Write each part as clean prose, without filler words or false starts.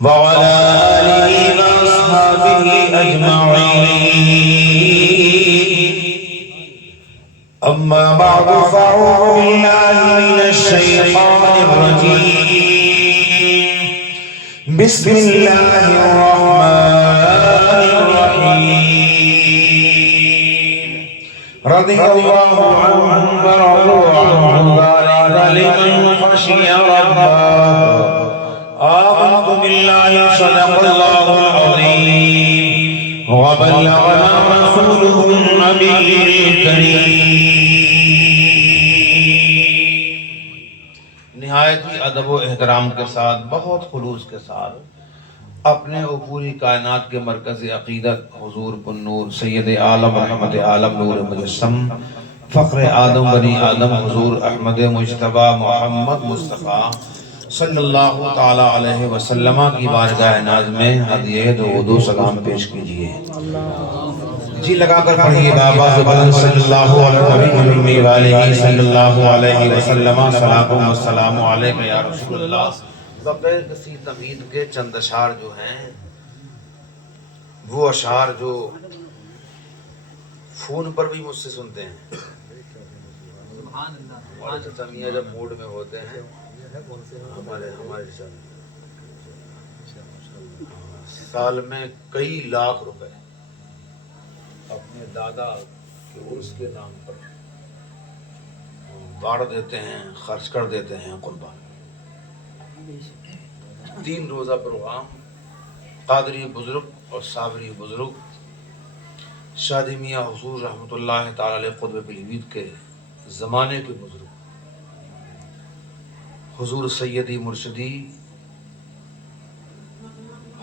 وعلى آله وأصحابه أجمعين. أما بعد فأعوذ بالله من الشيطان الرجيم. بسم الله الرحمن الرحيم. رضي الله عنهم ورضوا عنه ذلك لمن خشي ربه. آمنت بالله صدق الله العظيم وبلغنا رسوله النبي الكريم. نہایت ہی ادب و احترام کے ساتھ، بہت خلوص کے ساتھ اپنے و پوری کائنات کے مرکز عقیدت حضور النور سید عالم رحمت عالم نور مجسم فخر آدم بنی آدم حضور احمد مجتبی محمد مصطفیٰ صلی اللہ تعالی علیہ وسلم کی بارگاہ ناز میں ہدیہ درود و سلام پیش کیجئے. جی لگا کر پڑھیے بابا بلند صلی اللہ علیہ وآلہ صلی اللہ علیہ وسلم. صلاۃ و السلام علیک یا رسول اللہ. بغیر کسی تمہید کے چند اشعار جو ہیں، وہ اشعار جو فون پر بھی مجھ سے سنتے ہیں. ہمارے چچا میاں جب موڈ میں ہوتے ہیں ہمارے سال میں کئی لاکھ روپے اپنے دادا کے عرس کے نام پر بانٹ دیتے ہیں، خرچ کر دیتے ہیں قربان. 3 روزہ پروگرام قادری بزرگ اور صابری بزرگ شادی میاں حضور رحمۃ اللہ تعالی علیہ قطب پلیویت کے زمانے کے بزرگ حضور سیدی مرشدی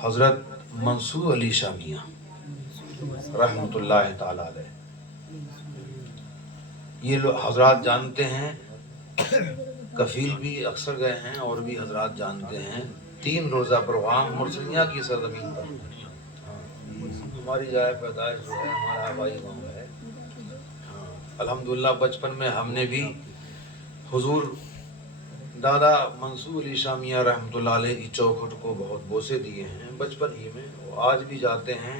حضرت منصور علی شاہ میاں رحمۃ اللہ تعالی علیہ. یہ لوگ حضرات جانتے ہیں، کفیل بھی اکثر گئے ہیں اور بھی حضرات جانتے ہیں. 3 روزہ پروگرام مرسلیہ کی سرزمین پر. ہماری جائے پیدائش جو ہے ہمارا آبائی گاؤں ہے. الحمدللہ بچپن میں ہم نے بھی حضور دادا منصور علی شاہ میاں رحمۃ اللہ علیہ کی چوکھٹ کو بہت بوسے دیے ہیں بچپن ہی میں. وہ آج بھی جاتے ہیں،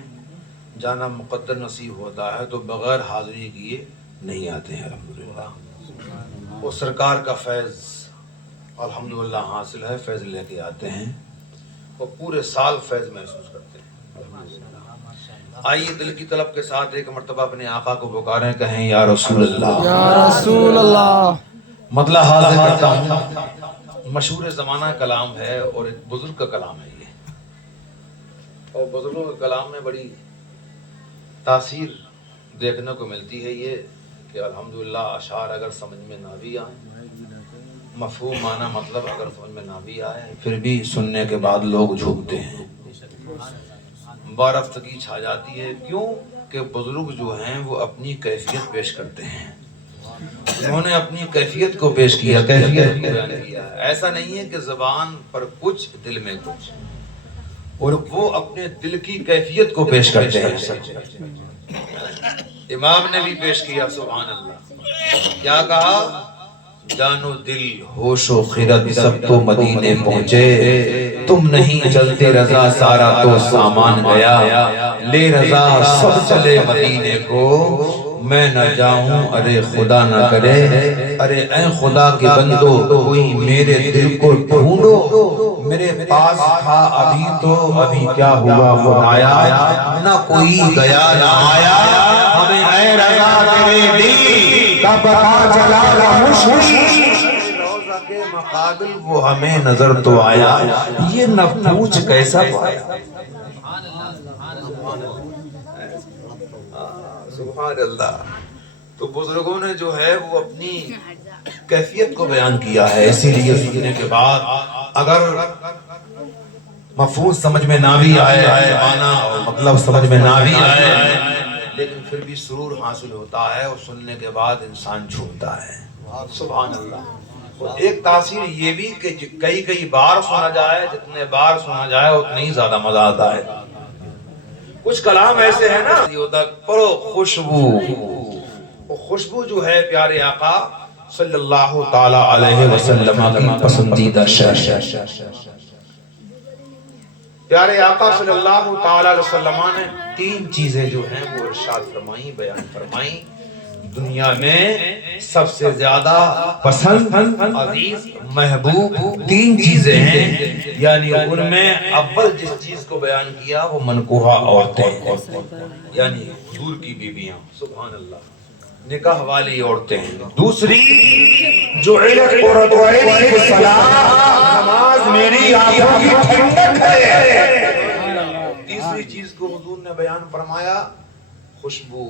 جانا مقدر نصیب ہوتا ہے تو بغیر حاضری کیے نہیں آتے ہیں. الحمدللہ وہ سرکار کا فیض الحمدللہ حاصل ہے، فیض لے کے آتے ہیں اور پورے سال فیض محسوس کرتے ہیں. آئیے دل کی طلب کے ساتھ ایک مرتبہ اپنے آقا کو پکاریں، کہیں یا رسول اللہ، یا رسول اللہ. مطلع حاضر کرتا ہوں. مشہور زمانہ کلام ہے اور ایک بزرگ کا کلام ہے یہ، اور بزرگوں کے کلام میں بڑی تاثیر دیکھنے کو ملتی ہے یہ کہ الحمدللہ اشعار اگر سمجھ میں نہ بھی آئیں، مفہوم معنی مطلب اگر سمجھ میں نہ بھی آئے، پھر بھی سننے کے بعد لوگ جھومتے ہیں، بارفتگی چھا جاتی ہے. کیوں کہ بزرگ جو ہیں وہ اپنی کیفیت پیش کرتے ہیں. انہوں نے اپنی کیفیت کو پیش کیا، کیفیت کو بیان کیا. ایسا نہیں ہے کہ زبان پر کچھ دل میں کچھ، اور وہ اپنے دل کی کیفیت کو پیش کرتے ہیں. امام نے بھی پیش کیا سبحان اللہ. کیا کہا؟ جان و دل ہوش و خرد سب تو مدینے پہنچے، تم نہیں چلتے رضا سارا تو سامان گیا، لے رضا سب چلے مدینے کو، میں نہ جاؤں ارے خدا نہ کرے. ارے اے خدا کے بندو کوئی میرے دل کو ڈھونڈو، میرے پاس تھا ابھی تو ابھی کیا ہوا خدایا، نہ کوئی گیا نہ آیا، ہمیں اے رضا تیرے دل کا پتا چلا روزہ کے مقابل وہ ہمیں نظر تو آیا، یہ نہ پوچھ کیسا پایا. سبحان اللہ. تو بزرگوں نے جو ہے وہ اپنی کیفیت کو بیان کیا ہے. اسی لیے سننے کے بعد اگر مفہوم سمجھ میں نہ بھی آئے، معنی اور مطلب سمجھ میں نہ بھی آئے، لیکن پھر بھی سرور حاصل ہوتا ہے اور سننے کے بعد انسان جھومتا ہے. سبحان اللہ. اور ایک تاثیر یہ بھی کہ کئی بار سنا جائے، جتنے بار سنا جائے اتنا ہی زیادہ مزہ آتا ہے. کچھ کلام ایسے ہیں نا پڑھو خوشبو، وہ خوشبو جو ہے پیارے آقا صلی اللہ تعالی علیہ وسلم کی پسندیدہ شے. پیارے آقا صلی اللہ تعالی علیہ وسلم نے 3 چیزیں جو ہیں وہ ارشاد فرمائی، بیان فرمائی، دنیا میں سب سے زیادہ پسند، عزیز، محبوب 3 چیزیں ہیں، یعنی ان میں اول جس چیز کو بیان کیا وہ منکوحہ عورتیں، یعنی حضور کی بیویاں، سبحان اللہ، نکاح والی عورتیں ہیں۔ دوسری جو علت قرۃ عینی کی صلاح، نماز میری آنکھوں کی ٹھنڈک ہے۔ تیسری چیز کو حضور نے بیان فرمایا خوشبو،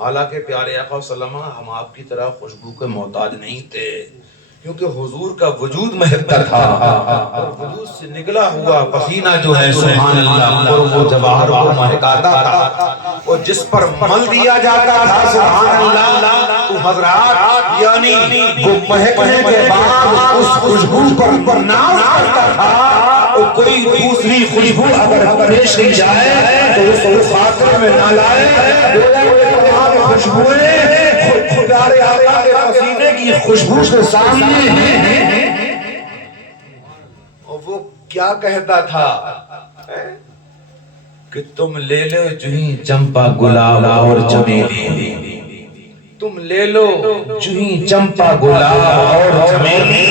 حالانکہ پیارے آقا صلی اللہ علیہ وسلم ہم آپ کی طرح خوشبو کے محتاج نہیں تھے، کیونکہ حضور کا وجود مہکتا تھا اور وجود سے نکلا ہوا پسینہ جو ہے سبحان اللہ، اور وہ جواہر کو مہکاتا تھا، اور جس پر مل دیا جاتا تھا سبحان اللہ تو حضرات یعنی وہ مہکنے کے بعد اس خوشبو پر ناز کرتا تھا، اور کوئی دوسری خوشبو اگر پیش کی جائے تو اس کو خاطر میں نہ لائے، خوشبوئیں پیارے آقا کے پسینے کی خوشبو کے سامنے ہیں۔ اور وہ کیا کہتا تھا کہ تم لے لو جوہی چمپا گلاب اور چمیلی، تم لے لو جوہی چمپا گلاب اور چمیلی،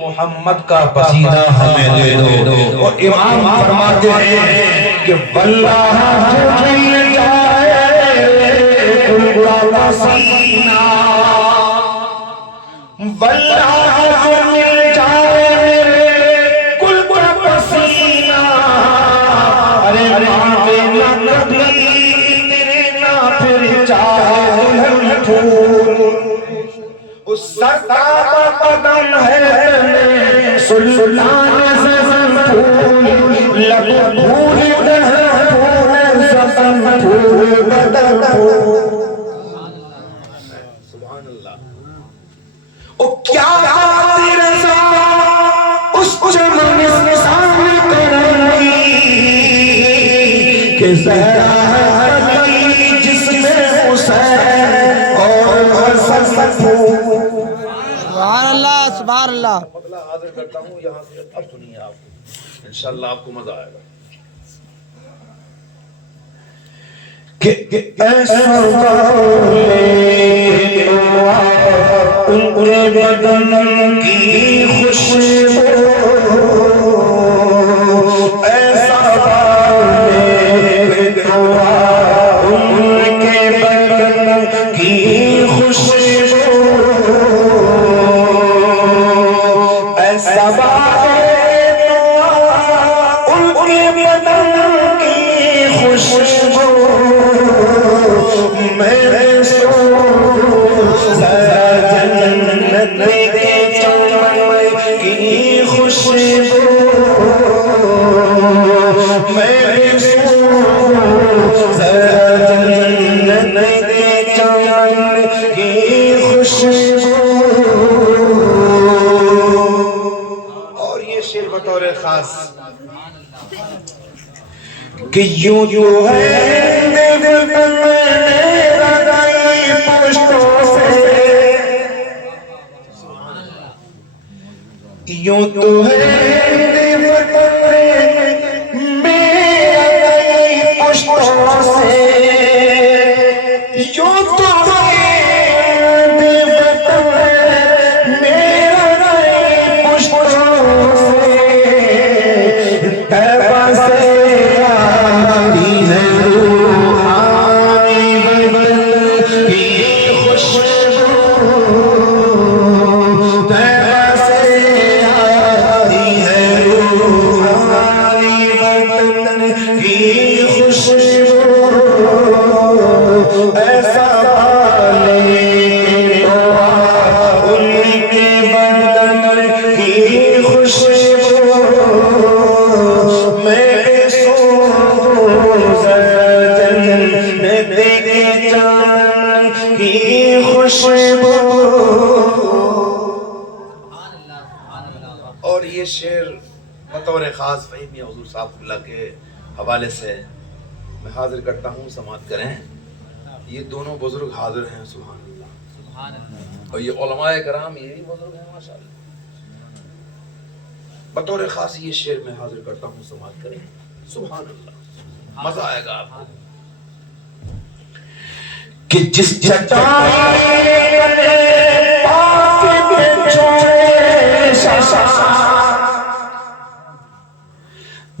محمد کا پسینہ ہمیں دے دو۔ اور امام فرماتے ہیں کہ واللہ جو مل جائے گلاب پسینہ، واللہ جو مل جائے گلاب پسینہ، ارے مانگے نہ نبی تیرے نہ پھر چاہے پھول، اس سرکار قدم ہے سلطان زمن پھول، لب پھول دہ پھول زمن پھول بدن پھول، سبحان اللہ۔ او کیا رضا اس چمن سامنے کرنی کہ زہرا جس میں حسین اور حسن پھول، سبحان اللہ سبحان اللہ۔ مطلب حاضر کرتا ہوں یہاں سے، اب سنیے آپ، انشاءاللہ آپ کو مزہ آئے گا کہ ایسا ان کے بدن کی خوشبو، ایسا ان کے بدن کی خوشبو، ایسا ان کے بدن کی خوشبو، میرے سوز جنت کے چمن کی خوشبو، میرے سوز جنت کے چمن کی خوشبو۔ اور یہ شعر بطور خاص کہ یوں تو ہے یوں تو ہے میرے پشتوں سے، یوں تو ہے میرا پشتوں سے، تیبہ سے آتی ہے روحانی بدن کی خوشبو، تیبہ سے آتی ہے روحانی بدن کی خوشبو، ایسا بالے ان کے بدن کی خوشبو، میرے سوز جنت کے چمن کی خوشبو۔ اور یہ شعر بطور خاص فہمی حضور صاحب اللہ کے حوالے سے میں حاضر کرتا ہوں، سماعت کریں۔ یہ دونوں بزرگ حاضر ہیں سبحان اللہ، اور یہ علماء کرام یہ بھی بزرگ ہیں ماشاءاللہ۔ بطور خاص یہ شعر میں حاضر کرتا ہوں، سماعت کریں. سبحان اللہ، مزہ آئے گا آپ کو. کہ جس چٹائی میں پاک بچھوئے شاہ،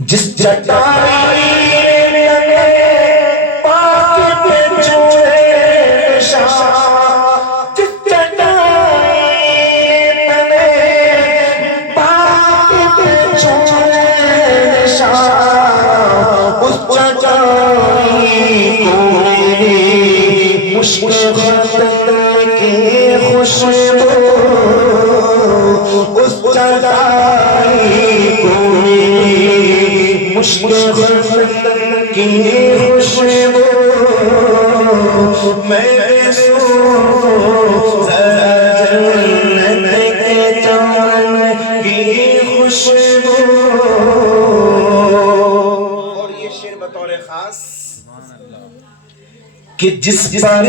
جس چٹائی میں پاک بچھوئے شاہ، جس چٹائی میں پاک بچھوئے شاہ، اس چٹائی کو مشک خطر کی خوشبو، اس چٹائی کو مشک خطر کی خوشبو، میں جنت کے چمن کی خوشبو. اور یہ شعر بطور خاص کہ جس پر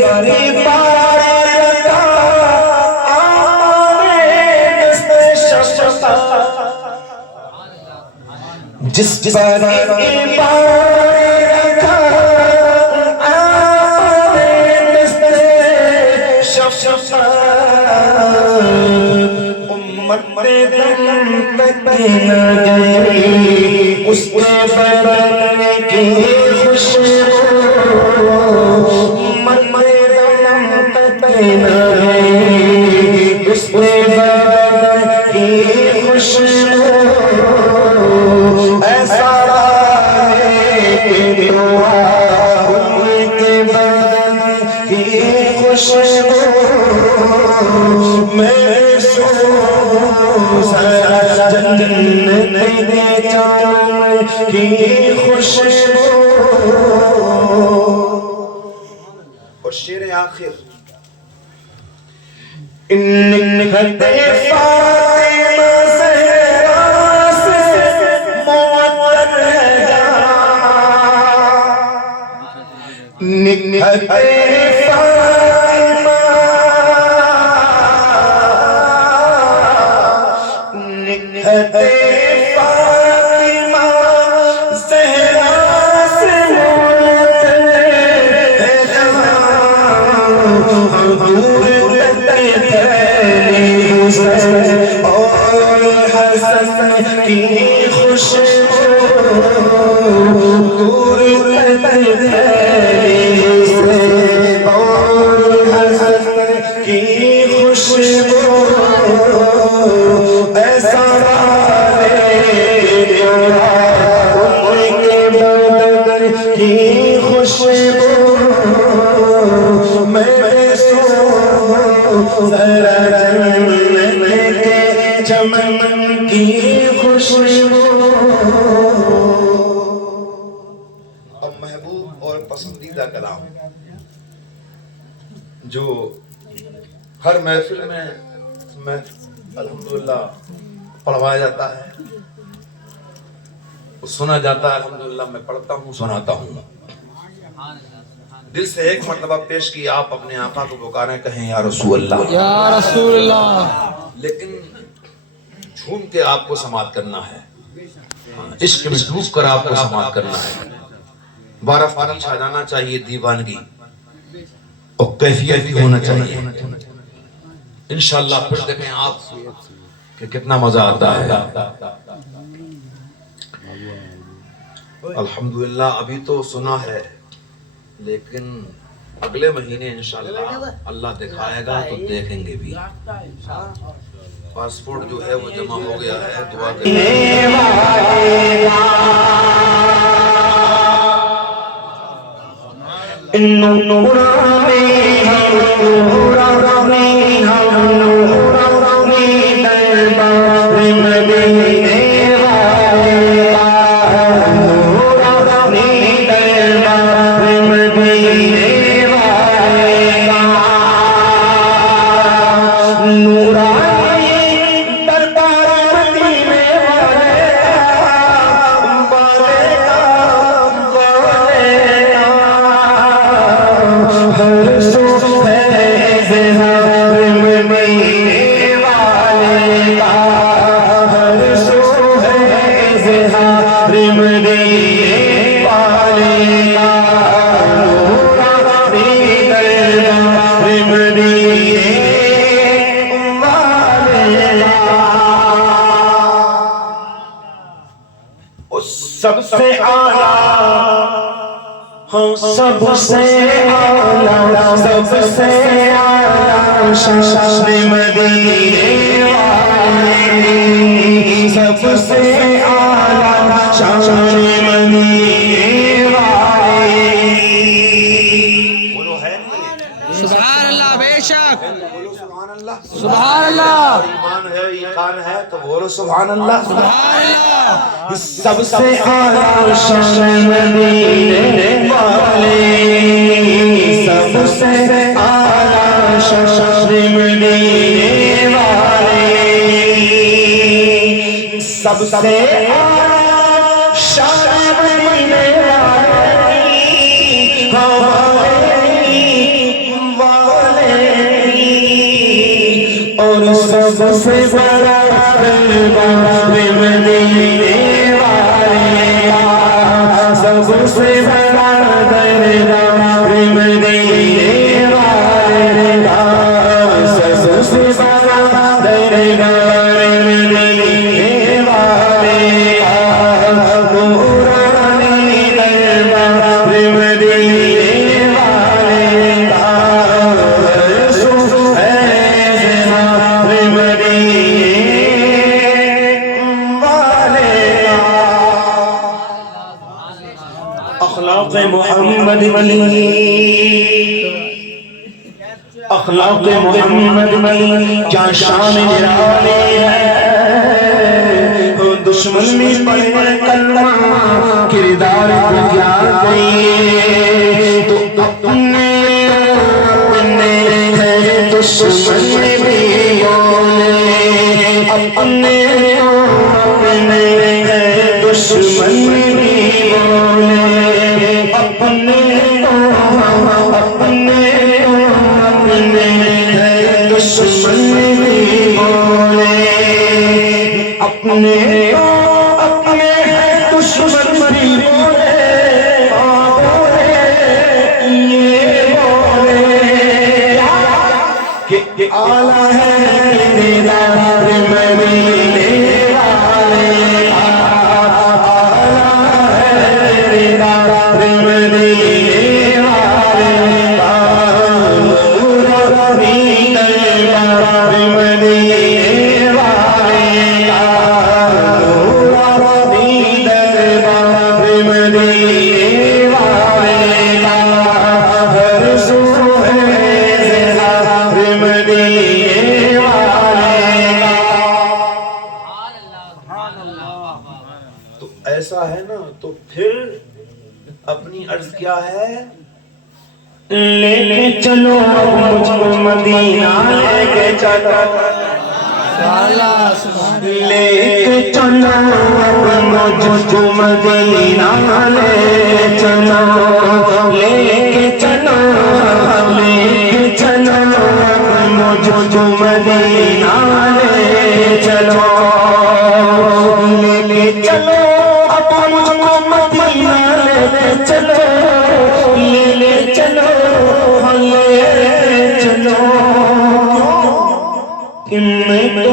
جس پر اس کے بدن کی خوشبو، اس کے بدن کی خوشبو، ایسا ان کے بدن کی خوشبو، میں جنت کے چمن کی خوشبو. اور شعر آخر، نکھتے فاطمہ زہرا سے معطر ہے جہاں، نکھتے فاطمہ، نکھتے فاطمہ زہرا سے معطر ہے جہاں، اور حسن کی خوشبو، دور اور حسن کی خوشبو، ایسا ان کے بدن کی خوشبو، میں جنت کے چمن کی خوشبو. اب محبوب اور پسندیدہ کلام جو ہر محفل میں الحمدللہ پڑھوایا جاتا ہے، سنا جاتا ہے، الحمدللہ میں پڑھتا ہوں، سناتا ہوں. دل سے ایک مرتبہ پیش کی آپ اپنے آقا کو پکاریں، کہیں یا رسول اللہ، یا رسول اللہ، لیکن جھوم کے آپ کو سماعت کرنا ہے، عشق میں ڈوب کر آپ کو سماعت کرنا ہے. بارہ فانی چھا جانا چاہیے، دیوانگی اور کیفیت بھی ہونا چاہیے. انشاءاللہ پھر دیکھیں آپ کہ کتنا مزہ آتا ہے. الحمدللہ ابھی تو سنا ہے، لیکن اگلے مہینے انشاءاللہ اللہ دکھائے گا تو دیکھیں گے بھی. پاسپورٹ جو ہے وہ جمع ہو گیا ہے، دعا کریں. میں مدینے والے کا نورانی دربار مدینے والے کا سب سے اعلیٰ سب سے اعلیٰ سب سے اعلیٰ شان مدینے والے سب سے اعلیٰ شان مدینے والے بولو ہے سبحان اللہ بے شک بولو سبحان اللہ سبحان اللہ ایمان ہے ایقان ہے تو بولو سبحان اللہ سبحان اللہ سب سے اعلیٰ شان مدینے والے سب سے اعلیٰ شان مدینے والے سب سے اعلیٰ شان مدینے والے اور سب سے بڑا مدینے سب سے بڑا دربار مدینے والے کا سب سے بڑا دربار مدینے والے کا نورانی دربار مدینے والے کا رسول ہے مدینے والے کا اخلاق محمد ملی اخلاق محمد ملی کیا شان نرالی ہے دشمن بھی پڑھے کلمہ کردار کو کیا گئی تو اپنے ہے دشمن بھی بولے اپنے ہے دشمن بھی بولے اپنے دشمن بھی بولے اپنے دشمن بھی بولے یہ بولے کہ اعلیٰ ہے دیدار مدینے والے اعلیٰ ہے دیدار مدینے والے کا نورانی دربار مدینے والے کا نورانی دربار مدینے والے کا ہر سو ہے دربار مدینے والے کا تو ایسا ہے نا تو پھر اپنی عرض کیا ہے لے کے چلو مجھ کو مدینہ لے کے چلو سبحان اللہ سبحان لے کے چلو مجھ کو مدینہ لے چلو لے کے چلو مجھ کو مدینہ لے چلو لے کے چلو اب مجھ کو مدینہ لے چلو لے چلو میں تو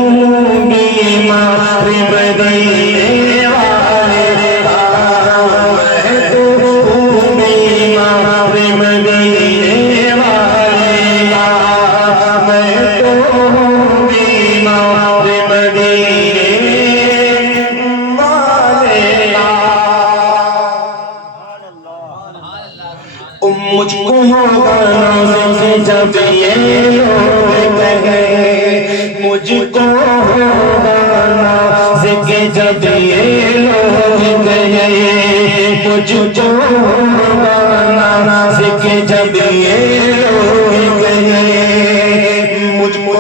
بیمار مدینے والے کا میں تو بیمار مدینے والے کا میں تو بیمار مدینے والے کا مجھ کو غموں سے جب یہ لوگ کہے مجھ کو نازک جب یہ لوگ کہے مجھ کو نازک جب یہ لوگ کہے مجھ کو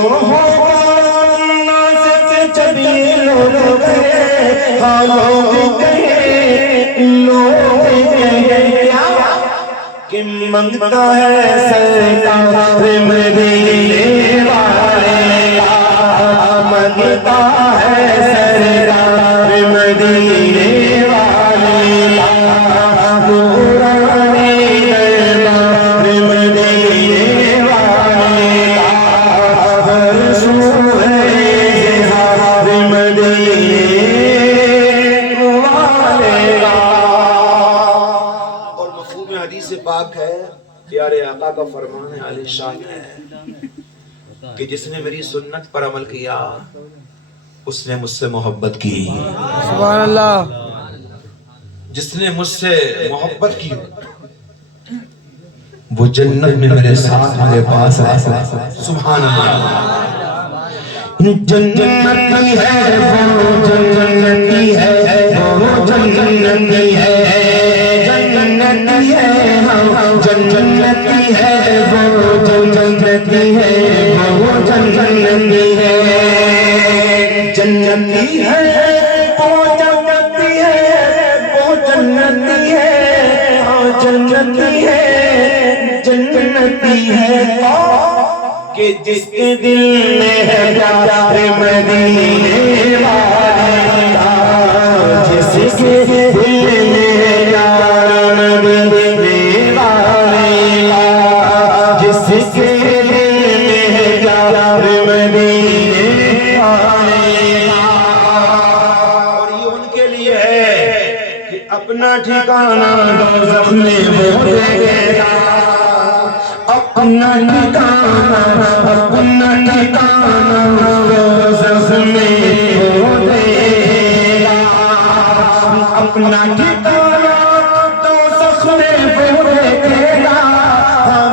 نازک جب یہ لوگ کہے لوگ کہے کہ منگتا ہے سرکار مدینے والے کا منگتا ہے سرکار مدینے والے پیارے آقا کا فرمان عالی شان ہے کہ جس نے میری سنت پر عمل کیا اس نے مجھ سے محبت کی. سبحان اللہ. جس نے مجھ سے محبت کی وہ جنت میں میرے ساتھ میرے پاس ہے. سبحان اللہ. جنتی ہے وہ جنتی ہے وہ جنتی ہے جنتی ہے ہم جنتی ہے وہ جنتی ہے وہ جنتی ہے جنتی ہے وہ جنتی ہے وہ جنتی ہے ہاں جنتی ہے جنتی ہے کہ جس کے دل میں ہے پیار مدینے والے کا جس کے دل میں ہے پیار مدینے والے کا جس کے دل میں ہے پیار مدینے والے کا. اور یہ ان کے لیے ہے کہ اپنا ٹھکانہ دوزخ میں وہ دے گا. اپنا ٹھکانہ دوزخ میں وہ دے گا. اپنا ٹھکانہ دوزخ میں وہ دیکھے گا.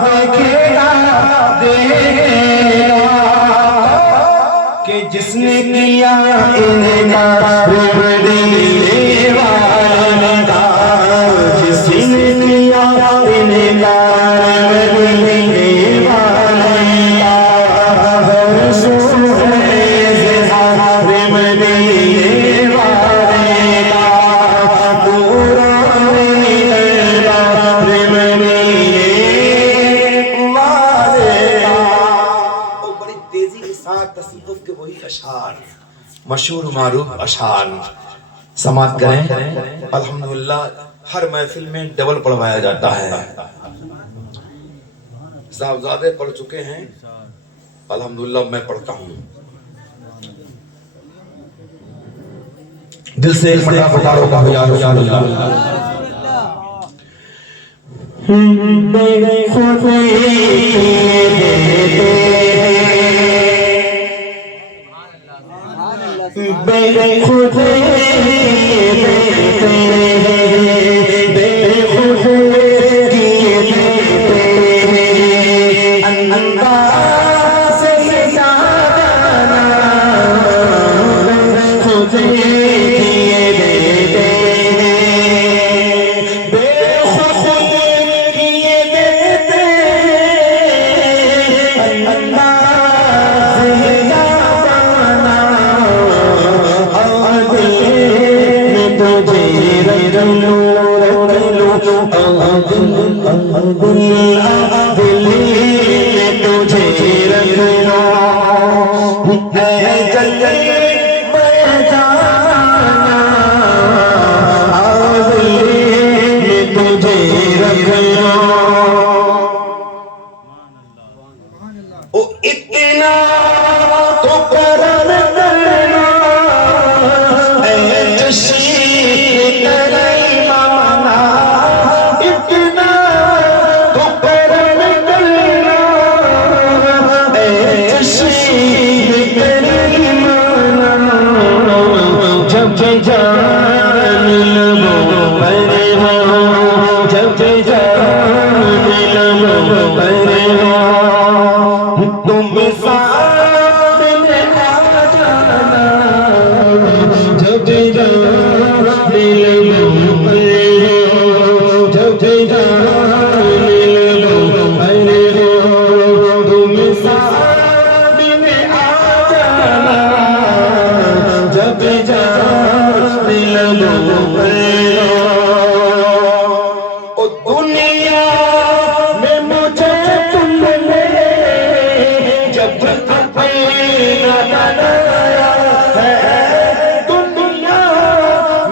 دیکھے گا دے گا کہ جس نے کیا انکار مدینے والے کا جس نے کیا انکار مدینے والے کا رسول اظہار مدینے والے کا قرآن اظہار مدینے والے کا. اور بڑی تیزی کے ساتھ تصوف کے وہی اشعار مشہور معروف اشعار سماعت کریں. الحمدللہ ہر محفل میں ڈبل پڑھوایا جاتا ہے. صاحبزادے پڑھ چکے ہیں, الحمدللہ میں پڑھتا ہوں. دل سے ایک مرتبہ پکارو کہ یا رسول اللہ. میرے خدا بے خود بے خود انداز سے جانا خود کیے دیتے بے خود کیے دیتے انداز سے جانا اتنا تو کرم کرنا اے جشن کرنا اتنا تو کرم کرنا اے جشن کرنا جب جان لبوں پر ہو جب جان لبوں پر ہو تم ساتھ میں آ جانا جب جان لبوں پر ہو جب جان لبوں پر ہو تم ساتھ میں آ جانا جب جان لبوں پر ہو. او دنیا میں مجھے تم نے جب اپنا بنایا ہے دنیا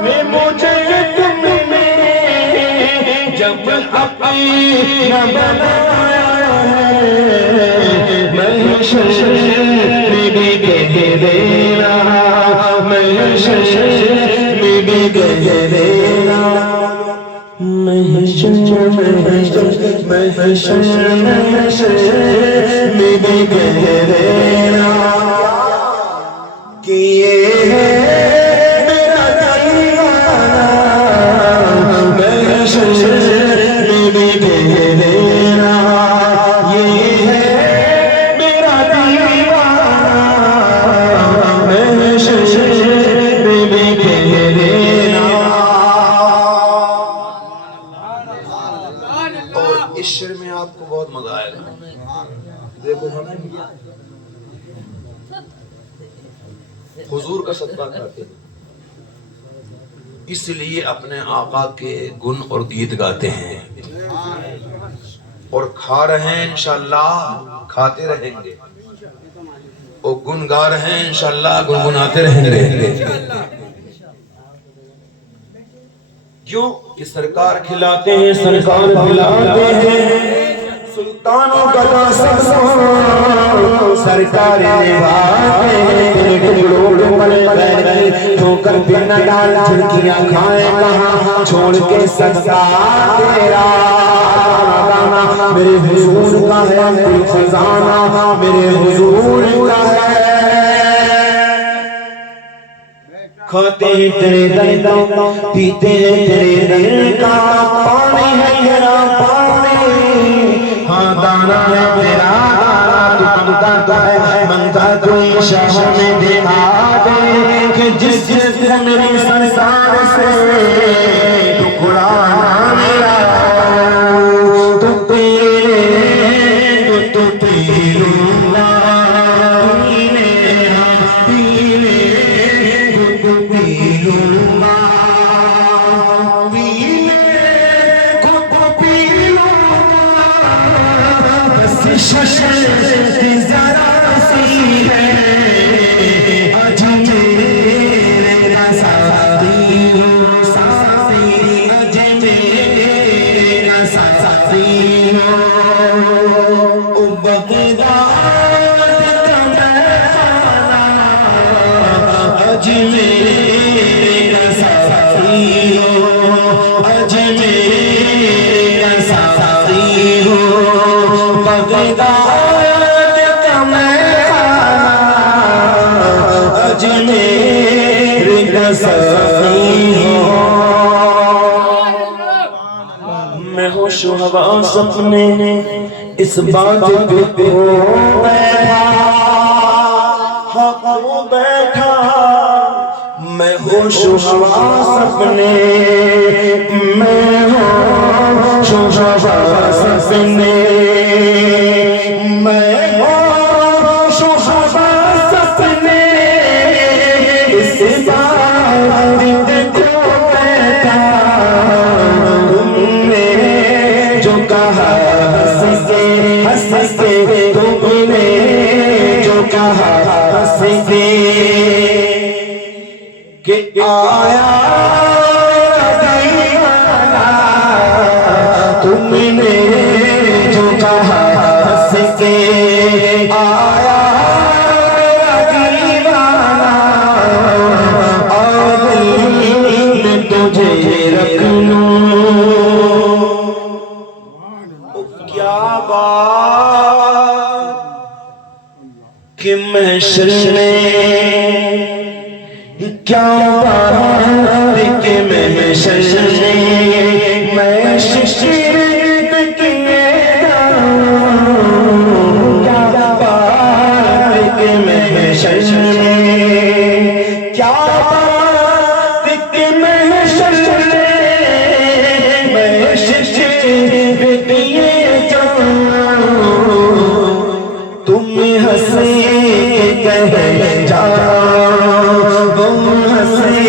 میں مجھے تم نے جب اپنا بنایا ہے میں شر میں بھی کہہ دے رہا میں شر میں بھی کہہ دے رہا میں اس شعر میں آپ کو بہت مزہ آئے گا. دیکھو ہم حضور کا صدقہ کھاتے ہیں، اس لیے اپنے آقا کے گن اور گیت گاتے ہیں، اور کھا رہے ہیں انشاءاللہ کھاتے رہیں گے، اور گن گا رہے ہیں انشاءاللہ گنگناتے رہیں گے. کیوں کہ سرکار کھلاتے ہیں، سرکار کھلاتے ہیں، سلطانوں کا سب سرکار نبھاتے ہیں. ٹکڑوں کے بڑے غیر ٹھوکر بھی نہ ڈال، جھڑکیاں کھائیں کہاں چھوڑ کے صدقہ تیرا. میرے حضور کا ہے کوئی خزانہ، میرے حضور کا ہے. کھاتے ہیں تیرے دل کا، پیتے ہیں تیرے دل کا پانی، ہے تیرا پانی. ہاں دانا ہے تیرا دانا، تو ہے منگا کوئی شہر میں دکھا دے کہ جس میری سرکار سے ٹکڑا میرا تو تیرے تو تیروں گا میں ہوش و حواس اپنے اس بات پہ ہو بیٹھا، حق ہو بیٹھا. میں ہوش و حواس اپنے، میں ہوش و حواس اپنے، میں ہوش و حواس اپنے اس بات کو بیٹھا. تم نے جو کہا ہنس کے تم نے جو کہا ہنس کے کہ آیا دیوانہ، تم نے جو کہا ہنس کے آیا دیوانہ، اور دل میں تجھے رکھ لوں. کیا بات کہ محشر میں، کیا بات کہ محشر میں میں شرک کیے جاؤں. کیا بات کہ محشر میں، کیا بات کہ محشر میں میں شرک کیے جاؤں. تم ہنسی کہہ جاؤ، تم ہنسی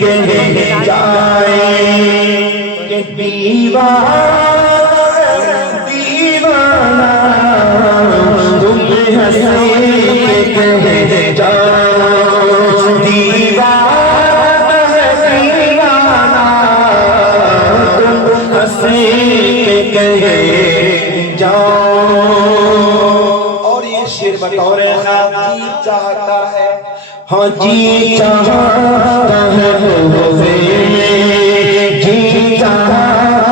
کہہ جائیں کہ دیوانہ دیوانہ. تم ہنسی کہہ جاؤ، دیوانہ دیوانہ. تم ہنسی کہہ جاؤ. بطور خاکی چاہتا ہے، ہاں جی چاہتا ہے، جی چاہتا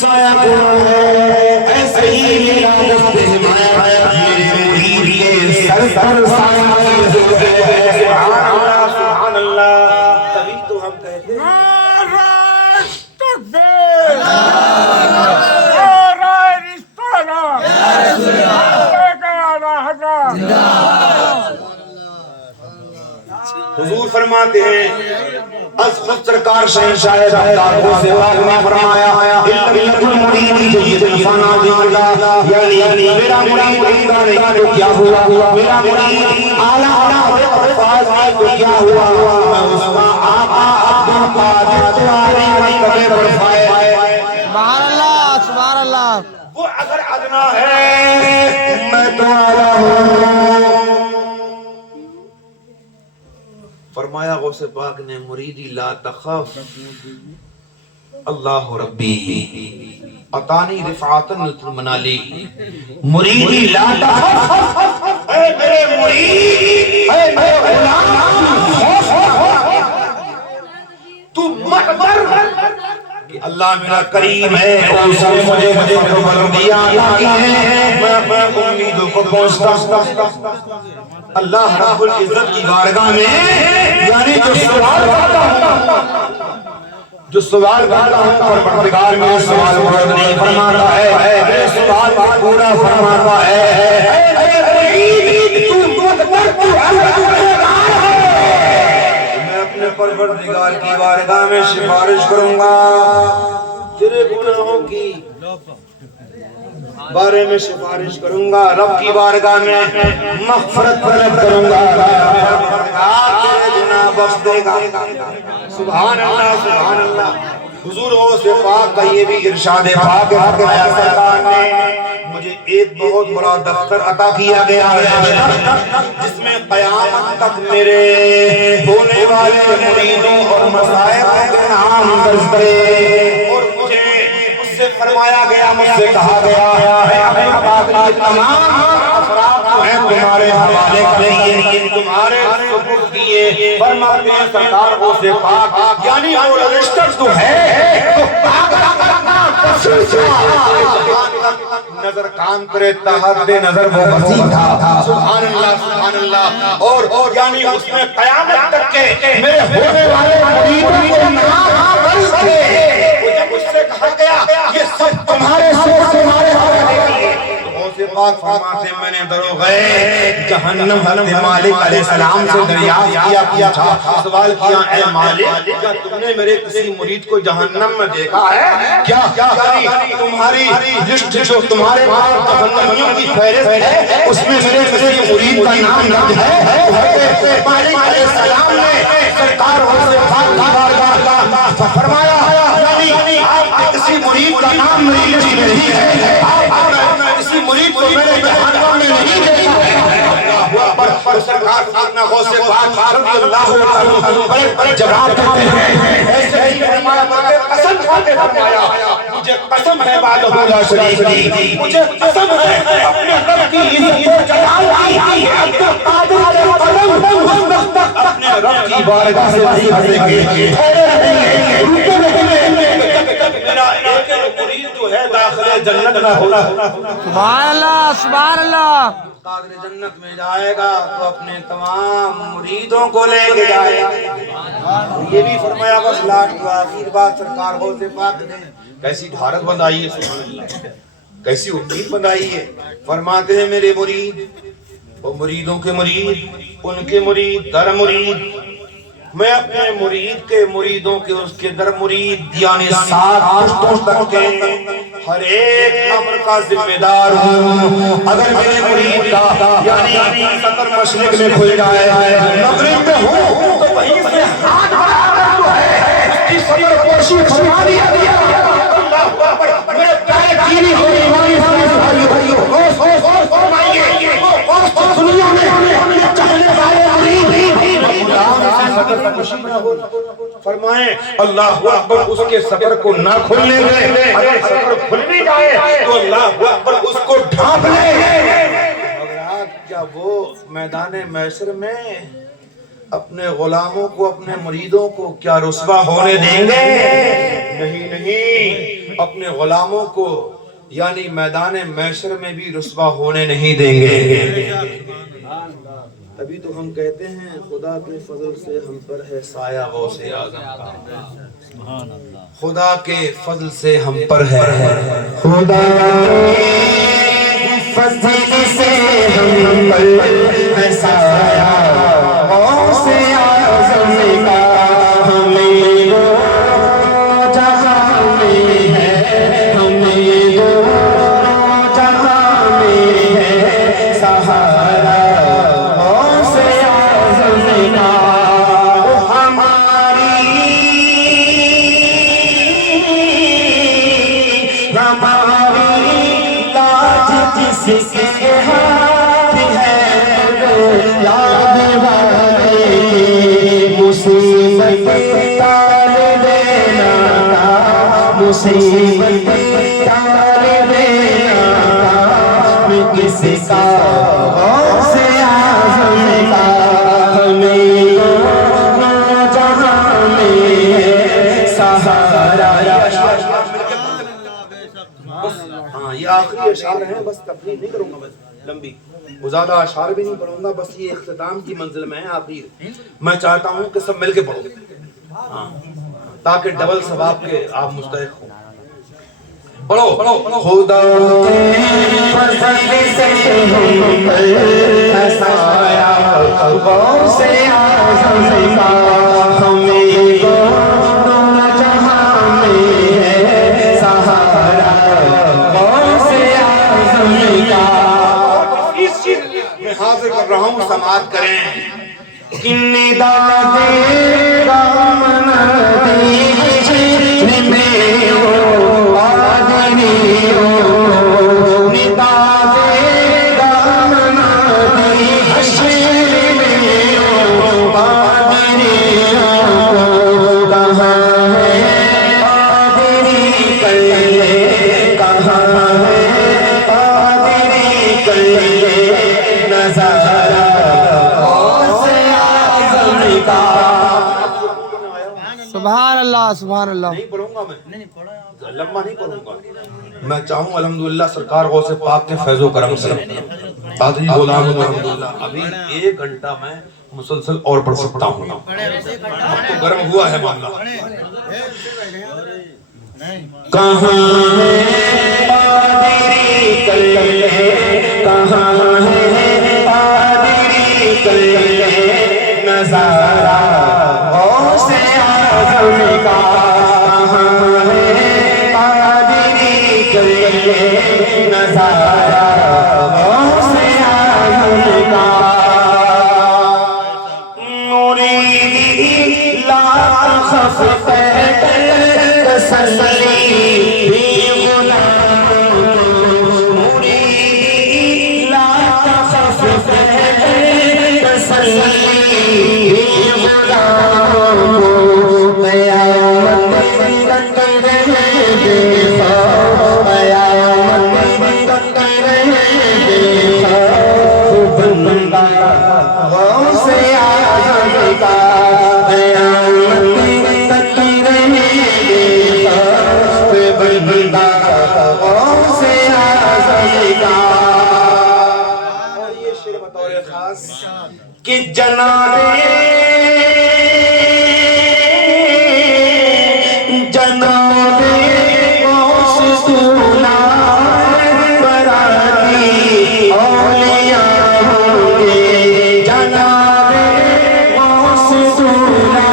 سایہ گناہ ہے، ایسے ہی میرا دست حمایت میرے مرید کے سر پر سایہ ہے۔ سبحان اللہ سبحان اللہ۔ تبھی تو ہم کہتے ہیں حضور فرماتے ہیں از خود سرکار شہنشاہ دفتار کو سوا نے فرمایا علت المرید جید الفنا دیدہ، یعنی میرا مرید عمدہ نہیں تو کیا ہوا، میرا مرید اعلیٰ الفاظ ہے تو کیا ہوا، میں اس کا آقا عبد القادر تمہاری مرتبے پر فائے۔ سبحان اللہ سبحان اللہ۔ وہ اگر ادنا ہے میں تو اعلیٰ ہوں۔ فرمایا غوث پاک نے مریدی لا تخف اللہ ربی عطانی رفعاتن المنالی، مریدی لا تخف اے میرے مرید اے میرے غلام تو مت ڈر کہ اللہ میرا کریم ہے، اس نے مجھے بلندیاں عطا کی ہیں، میں امیدوں کو پہنچتا اللہ رب العزت کی بارگاہ میں، یعنی جو سوال کرتا ہوں پروردگار میں سوال پورا نہیں فرماتا ہے، میں سوال پورا فرماتا ہے۔ میں اپنے پروردگار کی بارگاہ میں سفارش کروں گا، تیرے گناہوں کی بارے میں سفارش کروں گا، رب کی بارگاہ میں مغفرت طلب کروں گا، تیرے گناہ بخش دے گا۔ سبحان اللہ سبحان اللہ۔ حضور غوث پاک کا یہ بھی ارشاد پاک ہے، فرمایا سرکار نے مجھے ایک بہت بڑا دفتر عطا کیا گیا ہے جس میں قیامت تک میرے ہونے والے مریدوں اور مصائب کے نام درج کرے، اور مجھے مجھ سے فرمایا گیا، مجھ سے کہا گیا ہے اپنے پاک کی تمام افراد جو ہیں تمہارے حوالے کریں، تمہارے سپرد کیے۔ فرماتے ہیں سرکار غوث پاک یعنی وہ رجسٹر تو ہے تو پاک نظر کام کرے تحت نظر وہ وسیع تھا۔ سبحان اللہ سبحان اللہ۔ اور یعنی اس میں قیامت تک کے میرے ہونے والے مریدوں کو نام درج کرے، جب اس سے کہا گیا یہ سب تمہارے تمہارے غوث پاک فرماتے میں نے دروغے جہنم حضرت مالک علیہ السلام سے دریافت کیا تھا، سوال کیا اے مالک کیا تم نے میرے کسی مرید کو جہنم میں دیکھا ہے کیا؟ یعنی تمہاری لسٹ جو تمہارے پاس جہنمیوں کی فہرست ہے اس میں میرے کسی مرید کا نام درج ہے؟ حضرت مالک علیہ السلام نے سرکار غوث پاک کی بارگاہ کا فرمایا یعنی آپ کے کسی مرید کا نام میری لسٹ میں نہیں ہے، آپ کسی مرید کو میرے جہنم میں نہیں دیکھا ہے۔ پر سرکار ساتھنا غوث پاک رضی اللہ عنہ جواب دیتے ہیں ایسے ہی فرمایا قسم کھاتے فرمایا مجھے قسم ہے وحدہ لا شریک کی، مجھے قسم ہے اپنے رب کی عزت و جلال کی، عبد القادر علیہ السلام اپنے رب کی بارگاہ سے نہیں ہٹیں گے، رکے نہیں، میرا ایک مرید جو ہے داخل جنت نہ ہونا۔ سبحان اللہ سبحان اللہ۔ قادر جنت میں جائے گا تو اپنے تمام مریدوں کو لے کے جائے گا۔ یہ بھی فرمایا بس لاسٹ آخر بات سرکار غوث پاک نے کیسی ڈھارت بندائی ہے، سبحان اللہ، کیسی امید بندائی ہے۔ فرماتے ہیں میرے مرید وہ مریدوں کے مرید، ان کے مرید در مرید، میں اپنے مرید کے مریدوں کے اس کے در مرید یعنی 7 پشتوں تک کے ہر ایک امر کا ذمہ دار ہوں۔ اگر میرے مرید کا یعنی سطر مشرق میں کھل جائے مغرب میں ہوں تو وہیں سے ہاتھ بڑھا جو ہے اس کی سطر پوشی فرما دیا گیا۔ اللہ اکبر، میرے پیارے دینی ہو ایمانی بھائیو غوث فرمائیے غوث دنیا میں چاہنے والے مرید فرمائیں اللہ اکبر، اس کے سفر کو نہ کھلنے دیں، اگر سفر کھل بھی جائے تو اللہ اکبر اس کو ڈھانپ لیں۔ مگر آج کیا وہ میدان محشر میں اپنے غلاموں کو اپنے مریدوں کو کیا رسوا ہونے دیں گے؟ نہیں نہیں، اپنے غلاموں کو یعنی میدان محشر میں بھی رسوا ہونے نہیں دیں گے. تبھی تو ہم کہتے ہیں خدا کے فضل سے ہم پر ہے سایہ غوث اعظم کا. خدا کے فضل سے ہم پر ہے خدا کے فضل سے ہم پر ہے سایہ غوث اعظم کا. ہمیں دو جہاں میں ہے ہمیں دو جہاں میں ہے سہارا غوث اعظم کا. ہماری لاج جس کے ہاتھ ہے یاد والے مصیبت ٹال دینا مصیبت ٹال دینا میں کس کا غوث اعظم کا. ہمیں جہاں میں ہے سہارا. ہاں یہ آخری اشعار ہیں, بس تقریر نہیں کروں گا, بس لمبی وہ زیادہ اشعار بھی نہیں پڑھوں گا, بس یہ اختتام کی منزل میں ہے. آخر میں چاہتا ہوں کہ سب مل کے پڑھو, ہاں تاکہ ڈبل ثواب کے آپ مستحق ہوں. پڑھو خدا کے فضل سے ہم پر ہے سایہ غوث اعظم کا. ہمیں دونوں جہاں میں ہے سہارا غوث اعظم کا. اس چیز میں حاضر کر رہا ہوں, سماعت کریں. ندا دے دامن دیجھے میں ہو آدمی ہو, ندا دے دامن دیجھے میں ہو آدمی ہو. کہاں ہے آدمی کلے کہاں ہے آدمی کلے نظارہ غوث اعظم کا. سبحان اللہ سبحان اللہ. نہیں پڑھوں گا, میں لمبا نہیں پڑھوں گا. میں چاہوں الحمدللہ سرکار غوث پاک کے فیض و کرم سے قادری غلام ہوں الحمدللہ. ابھی 1 گھنٹہ میں مسلسل اور پڑھ سکتا ہوں. اب تو گرم ہوا ہے معاملہ. کہاں ہے قادری کلے کہاں ہے قادری کلے نظارہ غوث اعظم کا. کہاں ہے قادری کلے نظارہ غوث اعظم کا. نوری لا تخف تسلی بھی غلام نوری لا تخف تسلی بھی غلام قیامت تک رہے بے خوف قیامت تک رہے بے خوف بندہ غوث اعظم کا. قیامت تک رہے بے خوف بندہ غوث اعظم کا. اور یہ شعر بطور خاص کہ جناب غوث سونا براتی اولیاء ہوں گے. جناب غوث سونا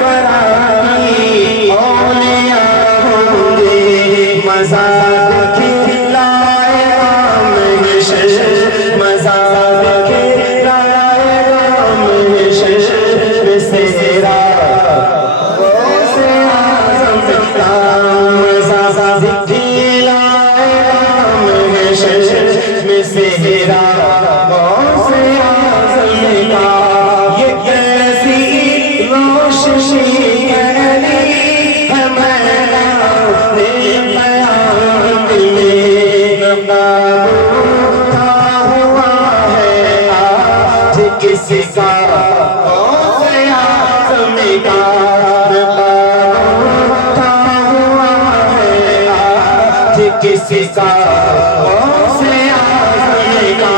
براتی اولیاء ہوں گے. مزاد کھلائے رام حشر مزاد کھلائے رام حشر میں سیرا غوث اعظم کا. مزاد کھلائے رام حشر میں سیرا غوث اعظم کا. یہ کیسی روشنی پہلی ہے میرا قیامت میں نقاب اٹھا ہوا ہے آج کسی کا غوث اعظم کا. نقاب اٹھا ہوا ہے کسی کا سے آنے کا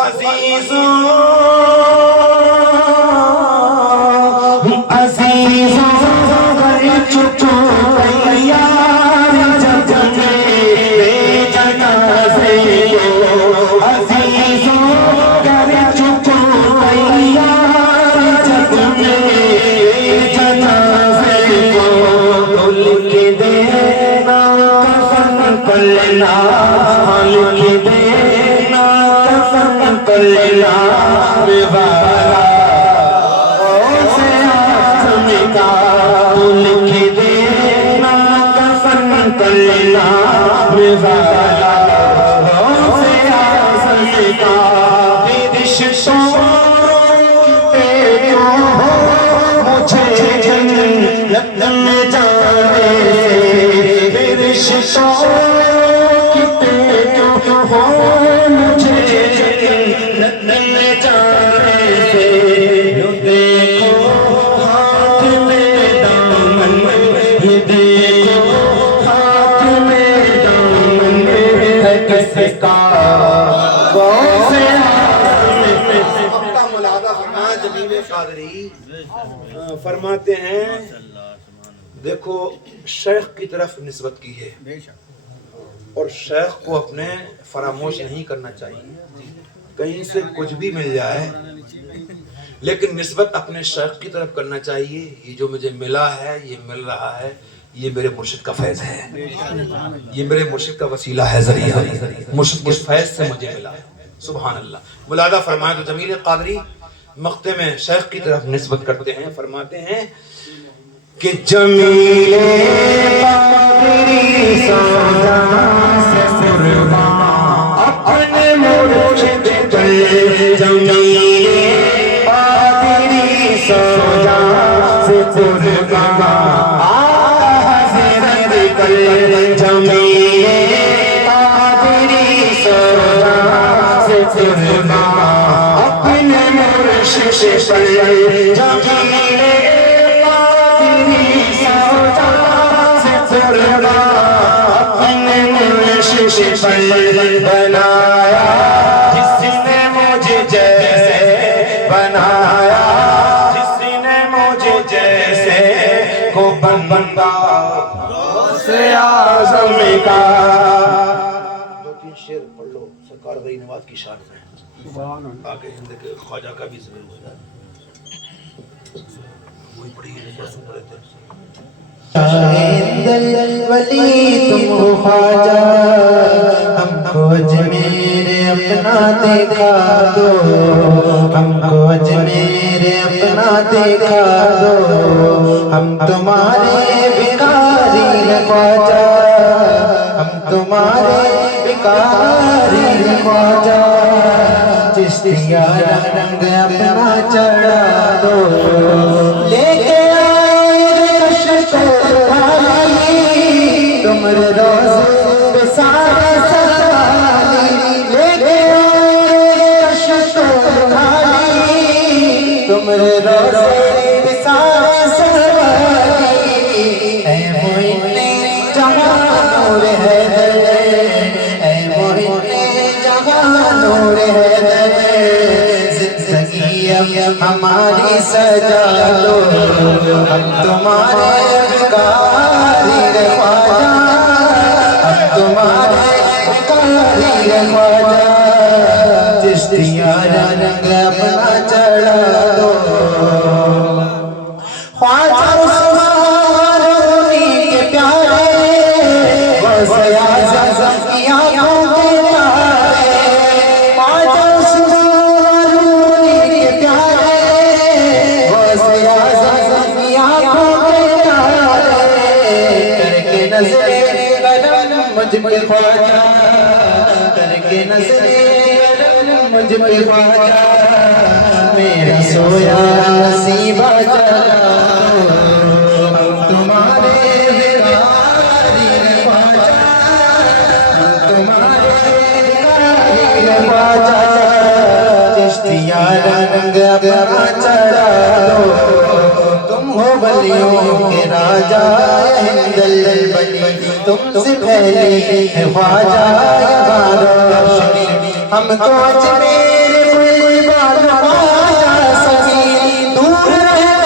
عزیزوں عزیزوں کر چکو تیار جب میرے جنازے کو عزیزوں کر چکو تیار جب میرے جنازے کو لکھ دینا کفن کر لینا لکھ دینا کفن کر لینا والا سے آزم کا لکھ دینا کفن کر لینا والا سے آزم کا رشتوں پہ مجھے جنت میں جانے سے رشتوں پہ ہو مجھے جنت میں جانے سے دیکھو ہاتھ میں دامن یہ دیکھو ہاتھ میں دامن ہے کس کا کون سے ملادہ فرمایا جمیل قادری فرماتے ہیں دیکھو شیخ کی طرف نسبت کی ہے اور شیخ کو اپنے فراموش نہیں کرنا چاہیے کہیں سے کچھ بھی مل جائے لیکن نسبت اپنے شیخ کی طرف کرنا چاہیے یہ جو مجھے ملا ہے یہ مل رہا ہے یہ میرے مرشد کا فیض ہے یہ میرے مرشد کا وسیلہ ہے ذریعہ مرشد کے فیض سے مجھے ملا ہے سبحان اللہ ملادہ فرمائے تو جمیل قادری مقطع میں شیخ کی طرف نسبت کرتے ہیں فرماتے ہیں کہ جمیل قادری سودا سے قربان اپنے مرشد پر جمیل قادری سودا سے قربان حضرت کل جمیل قادری سودا سے قربان اپنے مرشد پر جمیل بنایا جس نے مجھے جیسے بنایا جس نے مجھے جیسے کو بندہ سے آزم کا دو تین شعر پڑھ لو سرکار غری نواز کی شان میں آگے ہند کے خواجہ کا بھی ذکر ہو جائے وہی پڑھی پرسوں پڑھے تھے ولی تم خواجہ ہم کو اجمیر اپنا دکھا دو ہم کو اجمیر اپنا دکھا دو ہم تمہارے بھکاری ہیں خواجہ ہم تمہارے بھکاری ہیں خواجہ چشتیہ رنگ اپنا چڑھا دو لے کے تمہارے روزے پہ سارے سوالی لے کے تمہارے روزے پہ سارے سوالی اے معین جہاں نور ہے اے معین جہاں نور ہے زندگی ہماری سجا دو ہم تمہارے بھکاری ہیں خواجہ ہم تمہارے بھکاری ہیں خواجہ چشتیہ رنگ اپنا چڑھا دو خواجہ عثمان غنی کے پیارے غوث اعظم کی آنکھوں کے تارے خواجہ عثمان غنی کے پیارے غوث اعظم کی آنکھوں کے تارے کر کے نظر کرم مجھ پہ خواجہ کر کے نظر کرم مجھ پہ خواجہ میرا سویا نصیبہ جلا ہم تمہارے بھکاری ہیں خواجہ ہم تمہارے بھکاری ہیں خواجہ چشتیہ رنگ اپنا چڑھا دو تم ہو ولیوں کے راجا ہندل بنی تم سے پہلے ہے خواجہ روشنی ہم کو اجمیر بلوال خواجہ سبھی دور رہ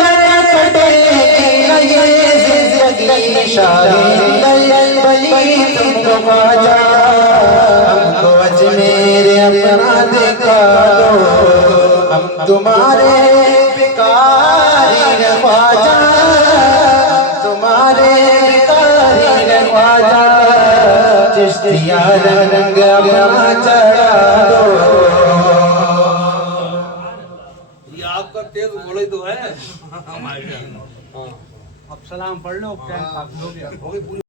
کٹے گی یہ زندگی شاہ ہندل بنی تم کو خواجہ ہم کو اجمیر اپنا دکھا دو ہم تمہارے بکاری خواجہ تمہارے بکاری خواجہ چشتیہ رنگ اپنا چڑھا دو یہ آپ کا تیز گھوڑے تو ہے اب سلام پڑھ لو ٹائم کافی ہو گیا